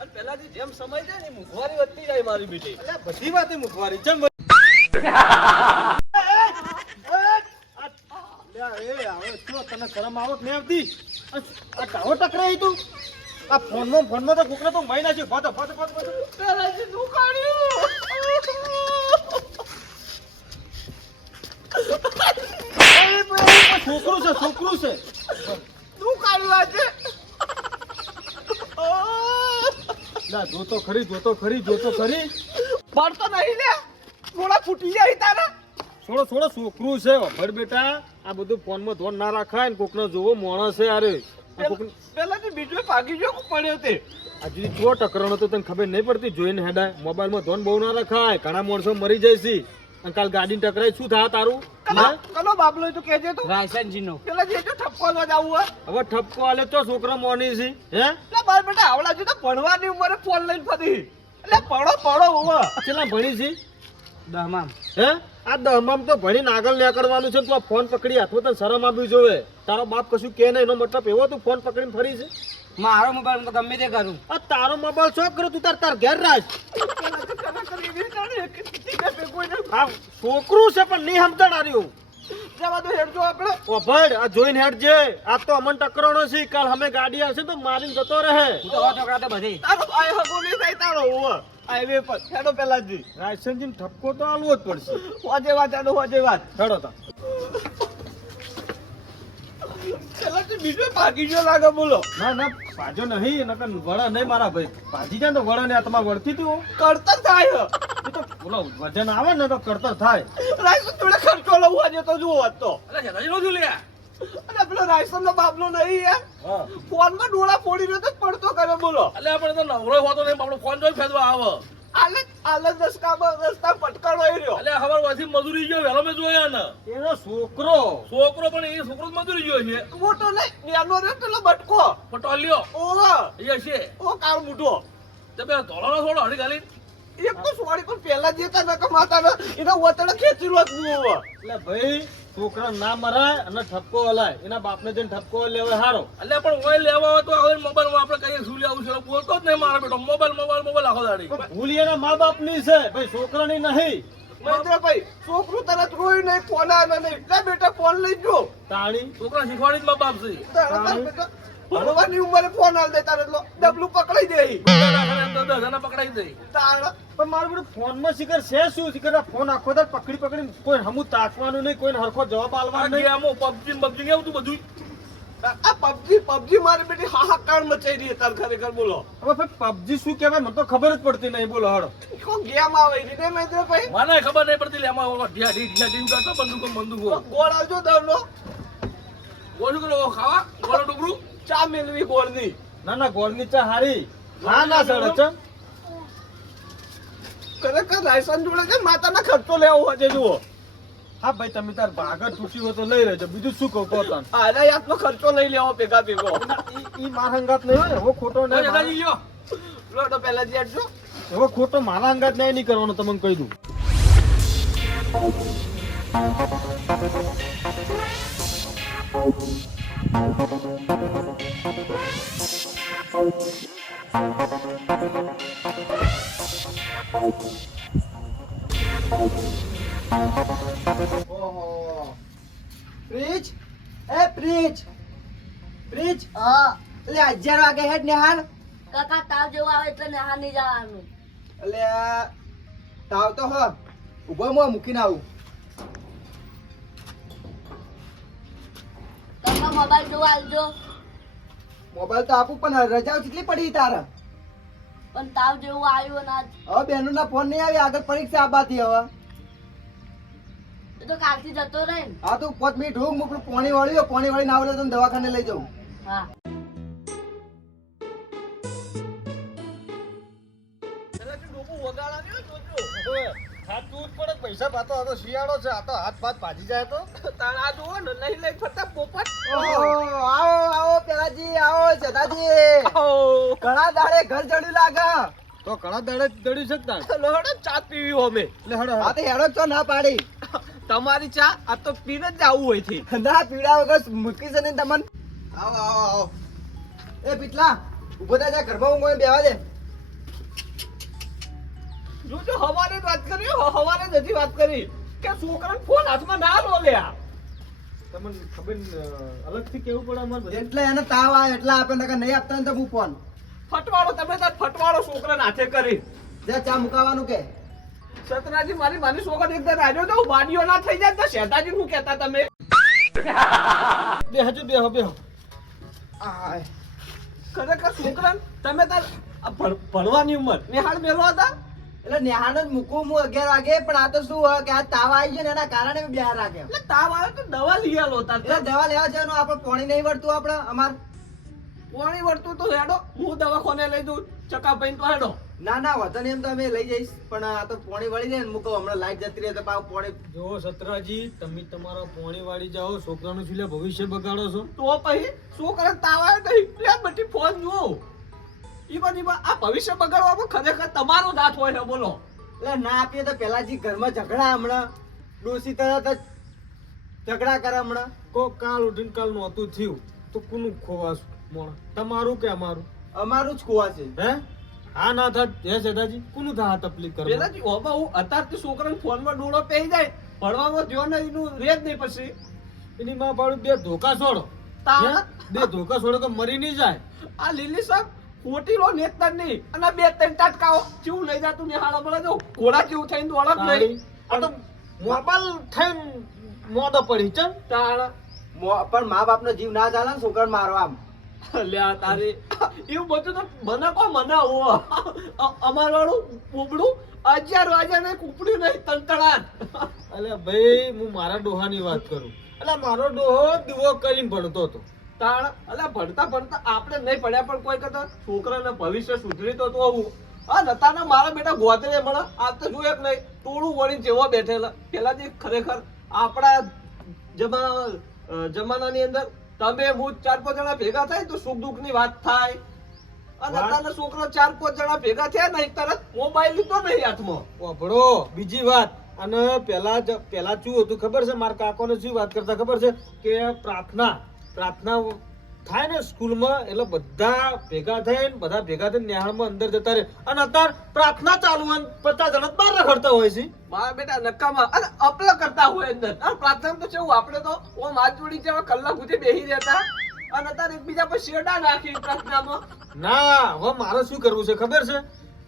અને જેમ સમય જાય ને મોંઘવારી વધતી જાય મારી બેટી. બધી વાતે મુખવારી જેમ તને શરમ આવત નહીં આવતી? આ કાવો ટકરાઈ તું. આ ફોનમાં ફોનમાં તો કુકરા તો મહિના છે ફોટો ફોટો ફોટો એ ભાઈ, આ છોકરું છે છોકરું છે. શું કાઢ્યું આજે લા જોતો ખરી જોતો ખરી જોતો ખરી પડતો નહીં. લે થોડા ફૂટી જાય તારા છોડો છોડો છોકરું છે. ભર બેટા આ બધું ફોનમાં ધોન ના રાખાય ને કોકને જોવો મોણસ છે અરે આ કોકને બીજો ભાગી ગયો પડ્યો તે. હજી ચો ટકરાણો તો તને ખબર નહીં પડતી? જોઈને હેડાય. મોબાઈલમાં ધોન બહુ ના રખાય. ઘણા માણસો મરી જાય છે અને કાલ ગાડી ટકરાય. શું થાય તારું? કલો બાબલો તો કેજે તું. રાયસનજીનો. પેલા જે જો ઠપકો લો જાવું હવે ઠપકો આલે તો છોકરા મોની છે. હે? એટલે બાર બેટા આવડા જો તો ભણવાની ઉંમરે ફોન લઈને ફરી. એટલે પડો પડો હોવા કેટલા ભણી છે? દહમામ. હે? આ દહમામ તો ભણીને આગળ નીકળવાનું છે તું આ ફોન પકડી હાથમાં તને શરમ આપ્યું જોવે તારો બાપ કશું કે નહીં એનો મતલબ એવો તું ફોન પકડીને ફરી છે? મારો મોબાઈલ તો ગમે તે કરું. આ તારો મોબાઈલ શોખ કરે તું? તાર તાર ઘેર રાખ. છોકરું છે પણ નહીં સમજણ જવા દો હેડજો આપણે. ઓ ભાઈ આ જોઈને હેડ જે આ તો અમન ટકરાણો છે. કાલ અમે ગાડી આવશે તો મારીને જતો રહે. હું તો છોકરા તો બધી. તારો આય હગો નહીં થાય તારો હોવા. હાઈવે પર. હેડો પેલા જી રાયસનજી ઠપકો તો આલવો જ પડશે. વાજે વાત હેડો વાજે વાત. હેડો તા. પેલાથી બીજો ભાગી ગયો લાગે બોલો. ના ના પાજો નહીં નકર વડા નહીં મારા ભાઈ. ભાજી જાય ને તો વડા ને આ તમારે વળતી તું કરતર થાય એ તો બોલો વજન આવે ને તો કરતર થાય. રાયસન થોડે ખર્ચો લઉં આજે તો જુઓ વાત તો. અરે જતાજી નો લે અને પેલો રાયસન બાબલો નહીં યાર ફોનમાં ડોળા ફોડી રહ્યો તો પડતો કરે બોલો. એટલે આપણે તો નવરો હોતો નહીં આપણો ફોન જોઈ ફેદવા આવે. આલે આલે રસ્તામાં રસ્તા પટકાણો રહ્યો. એટલે ખબર વાથી મજૂરી ગયો મેં જોયા ને એનો છોકરો. છોકરો પણ એ છોકરો મજૂરી ગયો છે. મોટો નહીં નાનો પેલો બટકો. પટોલિયો ઓ એ છે. ઓ કાળ મૂઠો તે પેલા ધોળાનો થોડો હળી ગાલી એક તો સોળી પણ પેલા જેતા નકા માતા એના વતડા ખેંચી લો એટલે ભાઈ છોકરા ના મરાય અને ઠપકો હલાય. એના બાપને જઈને ઠપકો લેવાય હારો. એટલે પણ ઓય લેવા હોય તો હવે મોબાઈલ આપણે કહીએ શું લેવું છે? બોલતો જ નહીં મારા બેટો. મોબાઈલ મોબાઈલ મોબાઈલ આખો દાડી. ભૂલ એના મા બાપની છે. ભાઈ છોકરાની નહીં. મહેન્દ્રભાઈ છોકરું તરત રોઈ નહીં ફોન આવે નહીં. બેટા ફોન લઈ જો તાણી. છોકરા શીખવાડી જ મા બાપ છે. ભણવાની ઉંમરે ફોન આલ દે તારે લો ડબલું પકડાઈ દે. દસ પકડાઈ દે તારા. પણ મારું બધું ફોનમાં શિખર છે શું? શિખર ફોન આખો દર પકડી પકડી કોઈ હમું તાકવાનું નહીં કોઈ હરખો જવાબ આલવાનો નહીં. ગેમો પબજી પબજી કેવું તું બધું? આ પબજી પબજી મારી બેટી હાહાકાર મચાઈ રહી તાર ખરેખર બોલો. હવે ભાઈ પબજી શું કહેવાય? મને તો ખબર જ પડતી નહીં બોલો હળો શું ગેમ આવે ઈ ને મહેન્દ્રભાઈ મને ખબર નહીં પડતી લે એમાં ઢીયા ઢી ઢીયા ઢી કરતો બંદૂકો બંદૂકો. ગોળ આવજો દરનો ગોળ કરો ખાવા? ગોળ ડુબરું ચા મેળવી ગોળની. ના ના ગોળની ચા હારી. હા ના સર ચા. ખરેખર રાયસન જોડે કે માતાના ખર્ચો લેવો હશે જુઓ. હા ભાઈ તમે તાર ભાગર તૂટી હોય તો લઈ રહેજો બીજું શું કહું કહો તને આના યાદનો ખર્ચો લઈ લેવો ભેગા ભેગો. ઈ- માર હંગાત નહીં હોય એવો ખોટો નહીં દાદાજી લ્યો લોટો પહેલા જે આટજો એવો ખોટો મારા હંગાત નહીં નહીં કરવાનો તમને કહી દઉં. ઓહો ફ્રીજ? એ ફ્રીજ. ફ્રીજ? હા. એટલે અગિયાર વાગે હેડ નિહાળ કાકા તાવ જેવું આવે એટલે નહાર નહીં જવાનું. એટલે તાવ તો હો ઊભો મૂકીને આવું. મોબાઈલ જોવા આવજો. મોબાઈલ તો આપું પણ રજાઓ કેટલી પડી તારે? પણ તાવ જેવું આવ્યું ના હવે બેનો ના ફોન નહીં આવી આગળ પરીક્ષા આબાથી હવે. એ તો કાલથી જતો રહે ને. હા તો પાંચ મિનિટ રૂમ મોકલું પાણી વાળી પાણી વાળી ના આવડે તો દવાખાને લઈ જાઉં હા. હાથ દૂધ પડે પૈસા ભાતો હતો શિયાળો છે આ તો હાથ ભાજી જાય તો. તારા જુઓ ને લઈ લઈ ફરતા પોપટ. આવો આવો પેલાજી આવો સદાજી ઘણા દાડે ઘર જડ્યું લાગે. તો ઘણા દાડે દડી શકતા ચા પીવી અમે. એટલે હેડો હા તો હેડો ચો ના પાડી. તમારી ચા આ તો પીને જ આવું હોય છે. ના પીડા વગર મૂકી છે ને તમને. આવો આવો આવો. એ પીટલા ઊભો થાય ઘરમાં હું બેવા દે. હવારે વાત કરી કે છોકરાને ફોન હાથમાં ના લો લ્યા તમને ખબર અલગથી કેવું પડે અમારે એટલે એને તાવ આવે એટલે આપે નકર નહીં આપતા ને તો હું ફોન ફટવાડો તમે તાર ફટવાડો છોકરાને હાથે કરી. જે ચા મુકાવાનું કે? સતરાજી મારી માની છોકરા એકદમ આવ્યો તો વાડીઓ ના થઈ જાય તો શેતાજી શું કહેતા તમે? બે હજુ બેહો. બેહો. ખરેખર છોકરા તમે તાર ભણવાની ઉંમર. નિહાળ મેળવા હતા? એટલે નેહાનો જ મૂકું હું અગિયાર વાગે પણ આ તો શું હોય કે આ તાવ આવી છે ને એના કારણે બિહાર રાખ્યો. એટલે તાવ આવે તો દવા લઈ આલો તાર એટલે દવા લેવા છે એનું આપણે પાણી નહીં વળતું આપણે અમાર. પાણી વળતું તો હેડો હું દવાખાને લઈ દઉં ચકા પૈન તો હેડો. ના ના વતન એમ તો અમે લઈ જઈશ પણ આ તો પોણી વળી જાય ને મૂકો હમણાં લાઈટ જતી રહે તો પાવ પોણી. જો સત્રાજી તમે તમારા પોણી વાળી જાઓ છોકરાનું શું ભવિષ્ય બગાડો છો. તો પછી છોકરા તાવ આવે તો બધી ફોન જુઓ. ઈવન ઈવન આ ભવિષ્ય બગાડવામાં ખરેખર તમારો જ હાથ હોય ને બોલો. એટલે ના આપીએ તો પેલાજી ઘરમાં ઝઘડા હમણાં. ડોસી તરત જ ઝઘડા કરે હમણાં. કો કાલ ઉઠીને કાલ નહોતું થયું તો કોનું ખોવાશું મોણ? તમારું કે અમારું? અમારું જ ખોવા છે હે? હા ના થાત. હે સેદાજી કોનું થા તકલીફ કરે પેલા ઓબા હું અત્યારથી છોકરાને ફોનમાં ડોળો પહેરી જાય. ભણવામાં ધ્યાન ને એનું રે જ નહીં પછી. એની માં પાડું બે ધોકા છોડો. બે ધોકા છોડો તો મરી નહીં જાય. આ લીલી સાહેબ ખોટીલો નેતર નહીં. અને બે ત્રણ ટાટકાઓ. જેવું લઈ જાતું નિહાળો મળે જો. ઘોડા જેવું થઈને દોડત નહીં. આ તો મોબાઈલ થઈને મોદો પડી ચમ તાળા. પણ મા બાપનો જીવ ના ચાલે ને છોકરાને મારવા લ્યા તારે. એવું બધું તો મને કો મને ઓ અમાર વાળું પોપડું અગિયાર વાગ્યા ને કૂપડ્યું નહીં તંતડાટ અલે ભાઈ હું મારા ડોહાની વાત કરું. એટલે મારો ડોહો દીવો કરીને ભણતો હતો. તાણ અલ્યા ભણતા ભણતા આપણે નહીં પડ્યા પણ કોઈ કરતા છોકરાને ભવિષ્ય સુધરી તો તો હું. આ નતાના મારા બેટા ગોતરે મળે આ તો જોયે જ નહીં ટોળું વળી જેવો બેઠેલા. પેલા જે ખરેખર આપણા જમા જમાનાની અંદર તમે હું ચાર પાંચ જણા ભેગા થાય તો સુખ દુઃખની વાત થાય. અને અત્યારના છોકરા ચાર પાંચ જણા ભેગા થયા નહીં તરત મોબાઈલ લીધો નહીં હાથમાં. વાપરો બીજી વાત. અને પેલા પેલા શું હતું ખબર છે? મારા કાકોને શું વાત કરતા ખબર છે? કે પ્રાર્થના. પ્રાર્થના થાય ને સ્કૂલમાં એટલે બધા ભેગા થઈને બધા ભેગા થઈને નિહાળમાં અંદર જતા રહે. અને અત્યારે પ્રાર્થના ચાલુ હોય પચાસ જણા બહાર રખડતા હોય છે. મારા બેટા નકામા અને અપલ કરતા હોય અંદર. પ્રાર્થના તો કેવું આપણે તો ઓમ હાથ જોડી જેવા કલાક સુધી બેસી રહેતા. અને અત્યારે એકબીજા પર શેરડા નાખી પ્રાર્થનામાં. ના હવે મારે શું કરવું છે ખબર છે?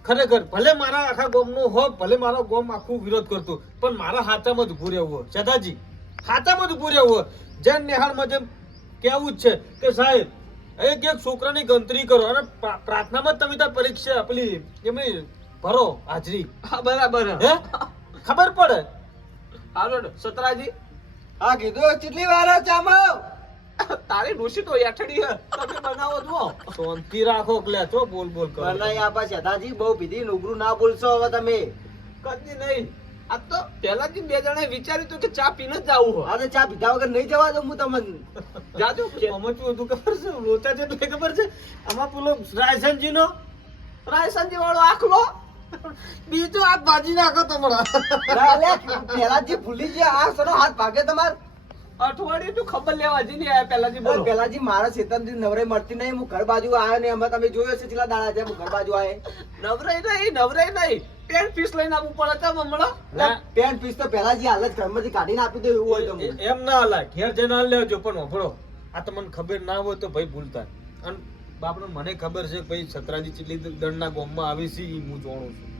ખરેખર ભલે મારા આખા ગામનો હો ભલે મારો ગોમ આખું વિરોધ કરતો પણ મારા હાથામાં જ ઉભું રહેવું હોય. સદાજી હાથામાં જ ઉભું રહેવું હોય. જેમ નિહાળમાં જેમ કહેવું જ છે કે સાહેબ એક એક છોકરાની ગણતરી કરો. અને પ્રાર્થનામાં તમે તાર પરીક્ષા પેલી એમની ભરો હાજરી. હા બરાબર. હે? ખબર પડે. હાલો સતરાજી. હા કીધું કેટલી વાર આ તારે ડોશી તો યાઠડી હે. તમે બનાવો જુઓ. શાંતિ રાખો એટલે તો બોલ બોલ કરો. બનાઈ આપા શેઠાજી બહુ પીધી નુગરું ના બોલશો હવે તમે. કદી નહીં. આ તો પહેલાથી બે જણા વિચાર્યું હતું કે ચા પીને જ જવું હોય. આ ચા પીધા વગર નહીં જવા દઉં હું તમને. જાજો આમાં હતું ખબર છે લોચા છે એટલે ખબર છે. આમાં પેલો રાયસનજીનો રાયસનજી વાળો આખલો. બીજો હાથ ભાજી નાખો તમારા. પેલા જે ભૂલી ગયા આ સરો હાથ ભાગે તમાર? અઠવાડિયું તું ખબર લેવા જી નહીં આયા બોલ. પેલાજી મારા શેતાનથી નવરાઈ મળતી નહીં હું ઘર બાજુ આવ્યો ને અમે તમે જોયો છે છેલ્લા દાડા છે હું ઘર બાજુ આવે નવરાઈ નહીં નવરાઈ નહીં. પેન્ટ પીસ લઈને આવવું પડે છે હમણાં. ના. પેન્ટ પીસ તો પેલાજી હાલ જ ઘરમાંથી કાઢીને આપી દે એવું હોય તો એમ ના હાલ ઘેર જઈને લેજો પણ વાપરો. આ તમને ખબર ના હોય તો ભાઈ ભૂલતા અને બાપને મને ખબર છે ભાઈ છત્રાજી ચીલી દળના ગોમમાં આવી છે એ હું જાણું છું.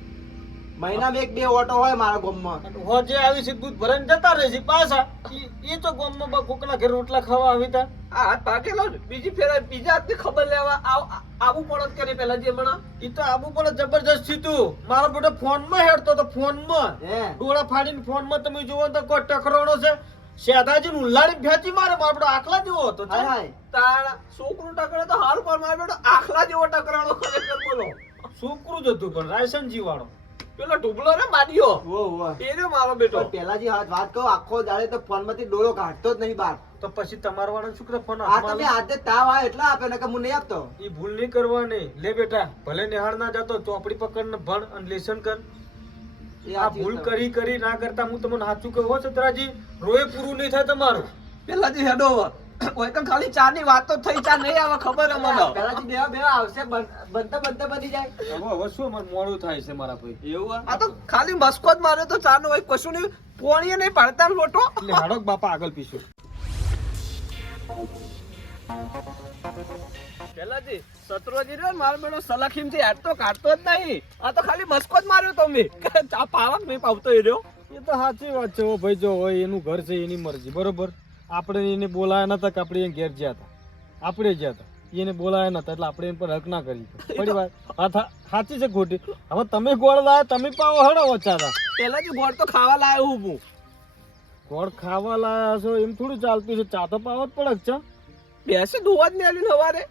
મહિનામાં એક બે ઓટો હોય મારા ગોમમાં. હોજે આવી છે દૂધ ભરાઈને જતા રહે છે પાછા. ઈ તો ગોમમાં બા કોકના ઘેર રોટલા ખાવા આવી તા. આ હાથ પાકેલો બીજી ફેરા બીજા હાથની ખબર લેવા આબુ પડત કરે પેલા જે હમણાં એ તો આબુ પણ જબરજસ્ત થયું મારો બેટો ફોનમાં હેડતો તો ફોનમાં. હે. ડોળા ફાડીને ફોનમાં તમે જુઓ તો કોઈ ટકરાણો છે. શેધાજી ઉલ્લાડી ભેચી મારે મારો બેટો આખલા જેવો હતો હાય હાય. તારા છોકરો ટકરે તો હાલ પર મારે બેટો આખલા જેવો ટકરાણો ખરેખર બોલો. છોકરું જ હતું પણ રાયસન જીવાળો પેલો ઢુબલો ને માડ્યો ઓ ઓ. એ રહ્યો મારો બેટો. પેલા પેલાજી વાત કહો આખો દાડે તો ફોનમાંથી ડોળો કાઢતો જ નહીં બાર. તો પછી તમારો વાળા શું ફોન આ તમે આજે તાવ આવે એટલા આપે ને કે હું નહીં આપતો. એ ભૂલ નહીં કરવાની. લે બેટા ભલે નિહાળ ના જતો ચોપડી પકડ ને ભણ અને લેસન કર. આ ભૂલ કરી કરી ના કરતા હું તમને સાચું કહું હો છત્રાજી રોય પૂરું નહીં થાય તમારું. પેલા જે હેડો કોઈ તો ખાલી ચા ની વાત તો થઈ ચા નહીં આવે ખબર અમને. પેલા બેવા બેવા આવશે બન- બનતા બનતા બની જાય. હવે હવે શું અમારે મોડું થાય છે મારા ભાઈ? એવું આ? તો ખાલી મસ્કો જ માર્યો તો ચા નો હોય કશું નહીં પોણીએ નહીં પડતા લોટો. એટલે હાડો બાપા આગળ પીશું. પેલાજી સત્રોજી રહ્યો મારો બેટો સલાખીમથી હેડ તો કાઢતો જ નહીં. આ તો ખાલી મસ્કો જ માર્યો તો મેં. ચા પાવક નહીં પાવતો એ રહ્યો? એ તો સાચી વાત છે ભાઈ જો હોય એનું ઘર છે એની મરજી બરોબર? આપણે એને બોલાયા નતા કે આપણે ઘેર ગયા હતા? આપણે ગયા હતા? એને બોલાયા નતા એટલે આપણે એમ પર હક ના કરી પડી વાત. સાચી છે ખોટી. હવે તમે ગોળ લાયા તમે પાવો હડો વચ્ચા પેલાજી ગોળ તો ખાવા લાયો હું. હું ગોળ ખાવા લાયા છો એમ થોડું ચાલતું છે. ચા તો પાવો જ પડક છે બેસે દુવા જ મેલ્યું હવારે?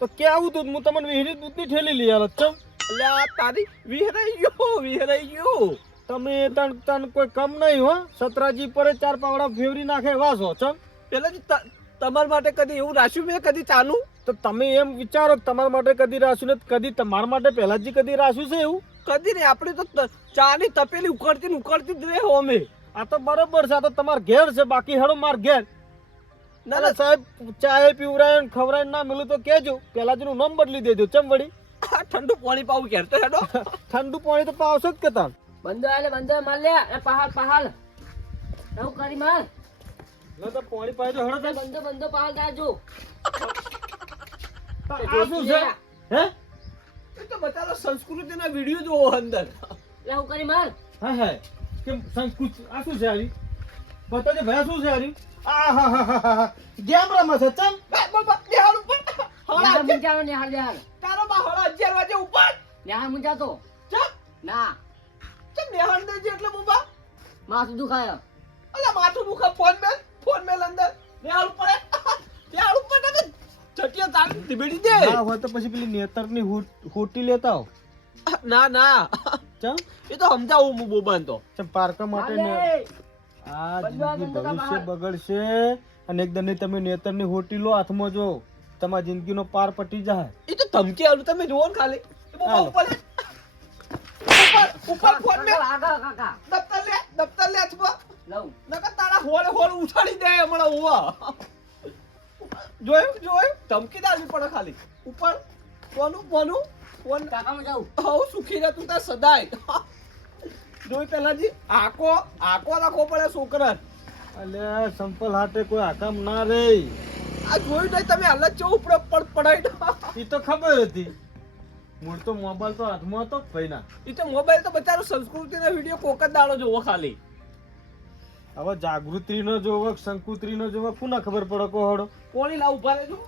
તો ક્યાં દૂધ હું તમને વિહિરી દૂધની ઠેલી લઈ આલો. ચમ. એટલે આ તારી વિહરાઈ ગયો વિહરાઈ ગયો તમે તન તન કોઈ કમ નહીં હો. સતરાજી પર ચાર પાવડા ફેવરી નાખે વાસો ચમ. પેલા તમારા માટે કદી એવું રાખ્યું મેં કદી ચાલુ? તો તમે એમ વિચારો કે તમારા માટે કદી રાખ્યું ને કદી તમારા માટે પહેલાજી કદી રાખ્યું છે એવું? કદી નહીં. આપણે તો ચાની તપેલી ઉકળતી ને ઉકળતી જ રહે અમે. આ તો બરોબર છે. આ તો તમારા ઘેર છે. બાકી હેડો માર ઘેર. ના ના. સાહેબ ચાય પીવરાય ને ખવરાય ના મળ્યું તો કેજો પેલાજીનું નામ બદલી દેજો ચમ વળી? આ ઠંડુ પાણી પાવું કે હેડો. ઠંડુ પાણી તો પાવશો જ કે તાણ બંધો આલે બંધો માર લે. એ પહાલ પહાડ. એવું કરી માર ના તો પાણી પાજો હડો. બંધો બંધો પહાલ દાજો આ શું છે? હે? એ તો બતાલો સંસ્કૃતિના વીડિયો જોવો અંદર. એવું કરી માર હા હા. કેમ સંસ્કૃત આ શું છે હારી બતાજે ભયા શું છે હરી? આ હા હા હા હા ગેમ રમે છે ચમ બે બાબા નિહાળ ઉપર. હવાળા મુંજાનો નેહાલ નેહાલ તારો બા હોળા અગિયાર વાગે ઉપર. નિહાળ મુંજા તો ચમ ના ચમ નિહાળ દે એટલે બુબા. માથું દુખાય. અલા માથું દુખા. ફોન મેલ ફોન મેલ અંદર. નિહાળ ઉપર. નિહાળ ઉપર તો ચટિયા તાળી ધીમેડી દે. ના હોય તો પછી પેલી નેતરની હુટ- હુટી લેતા ના ના. ચમ? એ તો સમજાવું હું બોબાન તો. ચમ પાર્ક માટે આ જિંદગી ભવિષ્ય બગડશે અને એકદમ તમે નેતરની હોટી લો હાથમાં જો તમારી જિંદગીનો પાર પટી જાય. એ તો ધમકી આલું તમે જોવો ને ખાલી. ઉપર ઉપર ઉપર ફોન કાકા દફતર લે દફતર લે હાથમાં. લઉં. નકર તારા હોળ હોળ ઉછાળી દે હમણાં ઉવા. જોયું જોયું? ધમકી દાવી પડે ખાલી. ઉપર. કોનું કોનું? કોણ કાકા માં જાઉં. હવ સુખી રહે તું તાર સદાય. જોઈ પેલાજી આકો આકો રાખવો પડે છોકરા. અલે સંપલ હાથે કોઈ આકામ ના રે. આ જોયું નહીં તમે હાલત ચો ઉપર પડ પડાઈ એ તો ખબર હતી. મૂળ તો મોબાઈલ તો હાથમાં હતો ભાઈના. એ તો મોબાઈલ તો બચારો સંસ્કૃતિનો વીડિયો કોક જ દાડો જોવો ખાલી. હવે જાગૃતિ નો જોવો સંકુત્રી નો જોવો કોના ખબર પડે કો હડો કોણી લાવ ઊભા રહેજો.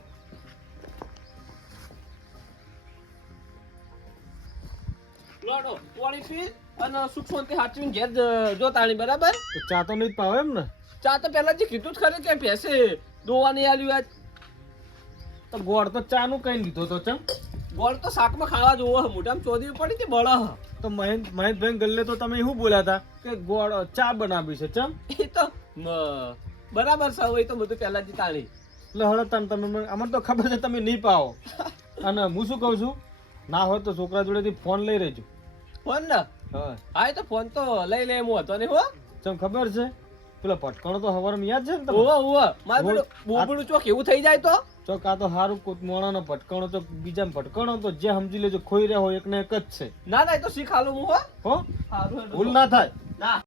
લોડો કોણી પી અને સુખ શાંતિ હાચવીને ઘેર જોતાણી બરાબર? ચા તો નહીં પાવે એમ ને ચા તો પહેલા જે કીધું જ ખરે કે ભેસે દોવાની આલ્યું આજ. તો ગોળ તો ચા નું કઈ લીધો તો ચમ. ગોળ તો શાકમાં ખાવા જોવો હે. આમ ચોદવી પડી હતી બળ. તો મહેશ મહેશભાઈ ગલ્લે તો તમે શું બોલ્યા કે ગોળ ચા બનાવી છે ચમ. એ તો બરાબર છે હવે એ તો બધું પહેલા જ તાળી એટલે હવે તમે તમે મને- અમને તો ખબર છે તમે નહીં પાવો. અને હું શું કહું છું? ના હોય તો છોકરા જોડેથી ફોન લઈ રહેજો. ફોન ને? હા તો ફોન તો લઈ લે હું હતો ને હો. ચમ ખબર છે? પેલો પટકણો તો હવારમાં યાદ છે ને ઓવો ઓવો મારે પેલો બોબડું ચોક એવું થઈ જાય તો? ચોક આ તો હારું કોઈક મોણાનો ભટકણો તો બીજા ભટકણો તો જે સમજી લેજો ખોઈ રહ્યો હોય એકને એક જ છે. ના ના એ તો શીખાલું હું હો. હો? હારું. ભૂલ ના થાય. ના.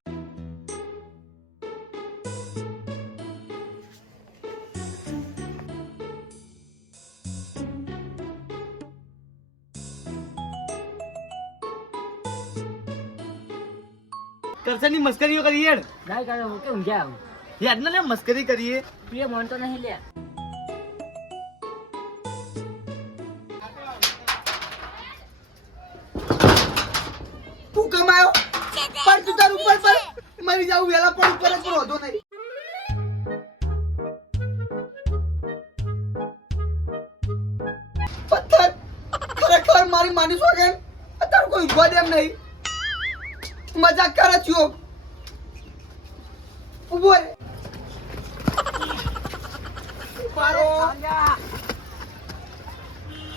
કરસની મસ્કરીઓ કરીએ ના કરે હું કે ઊંઘ્યા આવું? યાદ ના લે મસ્કરી કરીએ. તું મન તો નહીં લે તું કમાયો? પણ તું તાર ઉપર પર. મરી જાવ વેલા પણ ઉપર જ રોધો નહીં. પથ્થર. ખરેખર મારી માની શોખેન અત્યારે કોઈ ઊભા દેમ એમ નહીં. મજાક કરે છો ઊભો રે. મારો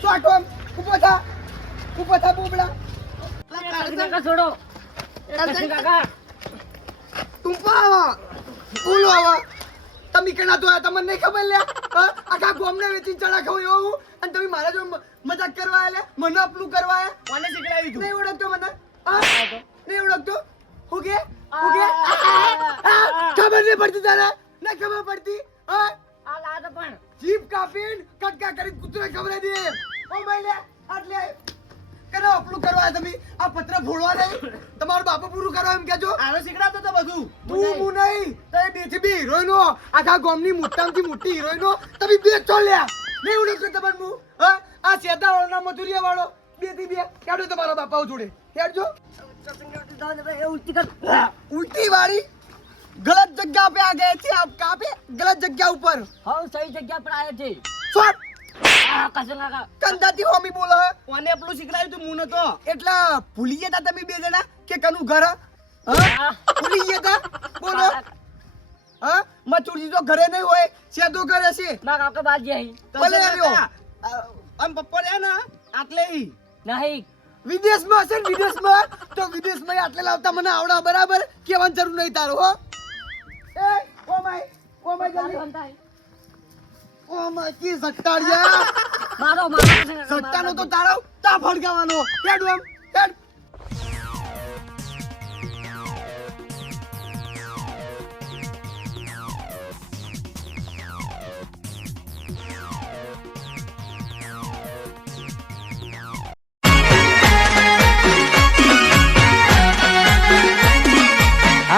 સાટો ઊભો થા. ઊભો થા બોબડા કાકા છોડો કાકા તું પાવા બોલો આવા. તમે કેના તો તમને નહીં ખબર લે? આખા ગોમને વેચી ચડા ખાવ હું અને તમે મારા જો મજાક કરવા આયા લે મને અપલું કરવા આયા? કોને શીખડાવી તું? નહીં ઓળખતો મને. હા? નહીં ઓળખતો હું કે હું કે ખબર નહીં પડતી તારે ના ખબર પડતી હા આ લાદ પણ જીભ કાપીને કટકા કરી કૂતરે ખબર દે ઓ ભાઈ આટલે કેનો આપલું કરવા તમે આ પત્ર ફોડવા નહીં તમારું બાપુ પૂરું કરવા એમ કેજો આનો શીખડાવતો તો બધું તું હું નહીં તે બેથી બે હિરોઈનો આખા ગામની મોટામાંથી મોટી હિરોઈનો તમે બે છો લ્યા નહીં ઓળખતો તમને હું હા આ સેદા વાળો મધુરિયા વાળો બેથી બે કાઢો તમારા બાપા જોડે હેડજો ઉલટી વાળી ગલત જગ્યા पे आ गए थे आप कहाँ पे गलत जगह ऊपर હવ સહી જગ્યા પર આવ્યા છે શોટ આ કાશી કાકા કંદાથી હોમી બોલો હે કોને પેલું શીખડાવ્યું તું મુને તો એટલે ભૂલી ગયા તા તમે બે જણા કે કનું ઘર હે? હા ભૂલી ગયા તા બોલો હા મચુરજી તો ઘરે નહીં હોય સેદો ઘરે છે મારા કાકા બાજી અહીં ભલે આવ્યો આમ પપ્પા રહ્યા ને આટલે ઈ. નહીં વિદેશમાં હશે ને વિદેશમાં? તો વિદેશમાં આટલે લાવતા મને આવડા બરાબર? કેવાની જરૂર નહીં તારો હો. એ ઓ માય ઓ માય જલ્દી ઓ માય કી સટ્ટાડિયા? મારો મારો સટ્ટાનો તો તારો તા ફડકાવાનો હેડ એમ.